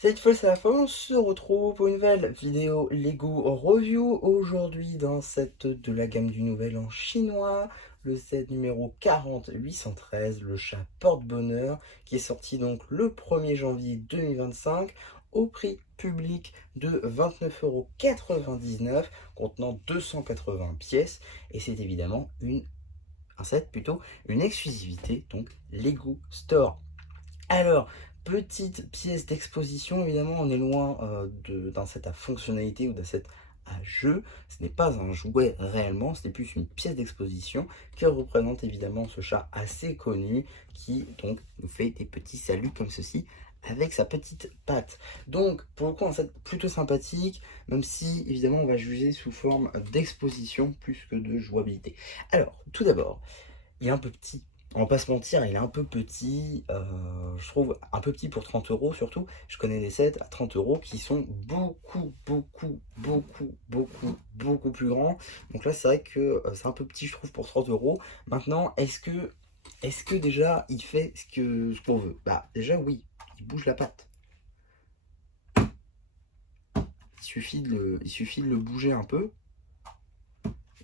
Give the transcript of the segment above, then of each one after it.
Cette fois c'est la fin, on se retrouve pour une nouvelle vidéo Lego Review. Aujourd'hui dans cette de la gamme du Nouvel en chinois, le set numéro 40813, le chat porte-bonheur, qui est sorti donc le 1er janvier 2025 au prix public de 29,99 € contenant 280 pièces. Et c'est évidemment un set plutôt, une exclusivité, donc Lego Store. Alors, petite pièce d'exposition, évidemment, on est loin d'un set à fonctionnalité ou d'un set à jeu. Ce n'est pas un jouet réellement, c'est plus une pièce d'exposition qui représente évidemment ce chat assez connu qui donc nous fait des petits saluts comme ceci avec sa petite patte. Donc, pour le coup, un set plutôt sympathique, même si évidemment on va juger sous forme d'exposition plus que de jouabilité. Alors, tout d'abord, il est un peu petit. On va pas se mentir, il est un peu petit, je trouve un peu petit pour 30 € surtout. Je connais des sets à 30 € qui sont beaucoup plus grands. Donc là, c'est vrai que c'est un peu petit, je trouve, pour 30 €. Maintenant, est-ce que déjà il fait ce qu'on veut? Bah, déjà, oui, il bouge la patte. Il suffit de le bouger un peu.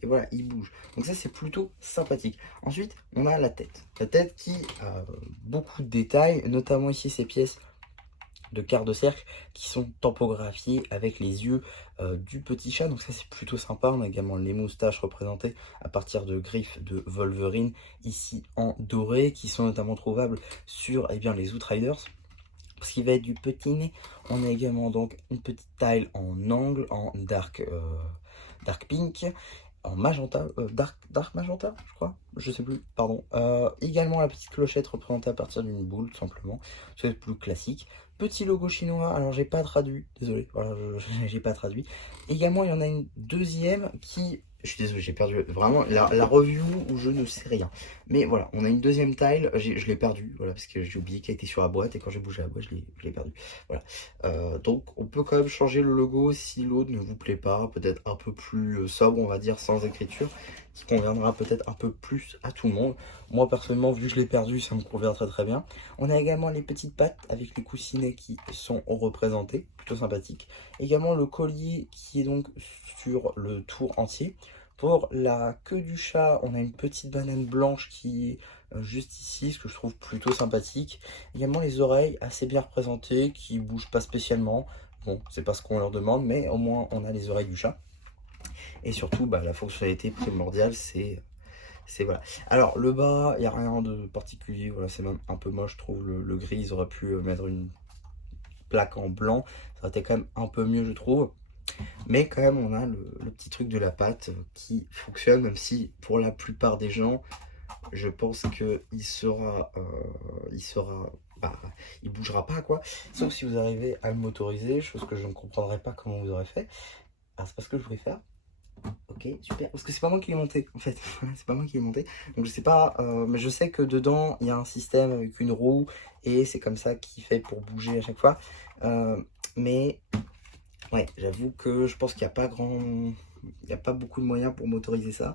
Et voilà, il bouge. Donc ça, c'est plutôt sympathique. Ensuite, on a la tête. La tête qui a beaucoup de détails, notamment ici ces pièces de quart de cercle qui sont tampographiées avec les yeux du petit chat. Donc ça, c'est plutôt sympa. On a également les moustaches représentées à partir de griffes de Wolverine, ici en doré, qui sont notamment trouvables sur les Outriders. Pour ce qui va être du petit nez, on a également donc une petite taille en angle, en dark pink, en magenta, dark magenta, je crois, je sais plus, pardon. Également la petite clochette représentée à partir d'une boule, tout simplement, c'est plus classique. Petit logo chinois, alors j'ai pas traduit, désolé, voilà, j'ai pas traduit. Également, il y en a une deuxième qui, je suis désolé, j'ai perdu vraiment la review où je ne sais rien. Mais voilà, on a une deuxième tile, je l'ai perdu, voilà, parce que j'ai oublié qu'elle était sur la boîte et quand j'ai bougé la boîte, je l'ai perdu. Voilà. Donc on peut quand même changer le logo si l'autre ne vous plaît pas, peut-être un peu plus sobre, on va dire, sans écriture, qui conviendra peut-être un peu plus à tout le monde. Moi personnellement, vu que je l'ai perdu, ça me convient très bien. On a également les petites pattes avec les coussinets qui sont représentés, plutôt sympathiques. Également le collier qui est donc sur le tour entier. Pour la queue du chat, on a une petite banane blanche qui est juste ici, ce que je trouve plutôt sympathique. Également les oreilles assez bien représentées, qui ne bougent pas spécialement. Bon, c'est pas ce qu'on leur demande, mais au moins on a les oreilles du chat. Et surtout, la fonctionnalité primordiale, c'est voilà. Alors le bas, il n'y a rien de particulier, voilà, c'est même un peu moche, je trouve. Le gris, ils auraient pu mettre une plaque en blanc, ça aurait été quand même un peu mieux, je trouve. Mais quand même, on a le petit truc de la pâte qui fonctionne, même si pour la plupart des gens, je pense bah, il bougera pas quoi. Sauf si vous arrivez à le motoriser, chose que je ne comprendrais pas comment vous aurez fait. Ah, c'est pas ce que je voulais faire. Ok, super. Parce que c'est pas moi qui l'ai monté, en fait. C'est pas moi qui l'ai monté. Donc je sais pas, mais je sais que dedans, il y a un système avec une roue et c'est comme ça qu'il fait pour bouger à chaque fois. Mais ouais, j'avoue que je pense qu'il n'y a pas il n'y a pas beaucoup de moyens pour motoriser ça.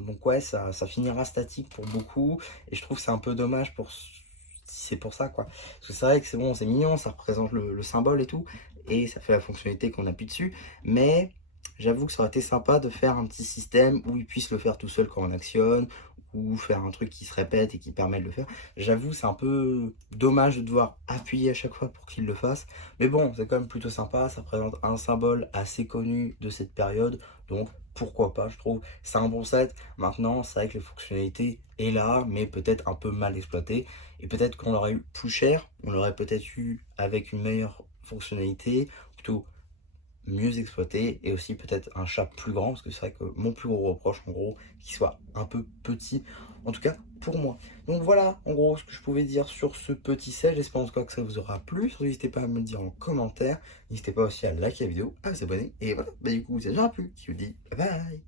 Donc ouais, ça finira statique pour beaucoup. Et je trouve que c'est un peu dommage si c'est pour ça, quoi. Parce que c'est vrai que c'est bon, c'est mignon, ça représente le symbole et tout. Et ça fait la fonctionnalité qu'on appuie dessus. Mais j'avoue que ça aurait été sympa de faire un petit système où il puisse le faire tout seul quand on actionne, ou faire un truc qui se répète et qui permet de le faire. J'avoue, c'est un peu dommage de devoir appuyer à chaque fois pour qu'il le fasse. Mais bon, c'est quand même plutôt sympa, ça présente un symbole assez connu de cette période, donc pourquoi pas, je trouve. C'est un bon set. Maintenant, c'est vrai que les fonctionnalités est là, mais peut-être un peu mal exploitées. Et peut-être qu'on l'aurait eu plus cher, on l'aurait peut-être eu avec une meilleure fonctionnalité, plutôt mieux exploité, et aussi peut-être un chat plus grand, parce que c'est vrai que mon plus gros reproche, en gros, qu'il soit un peu petit, en tout cas pour moi. Donc voilà, en gros, ce que je pouvais dire sur ce petit set. J'espère en tout cas que ça vous aura plu. N'hésitez pas à me le dire en commentaire, n'hésitez pas aussi à liker la vidéo, à vous abonner, et voilà, du coup, ça vous aura plu. Je vous dis bye bye.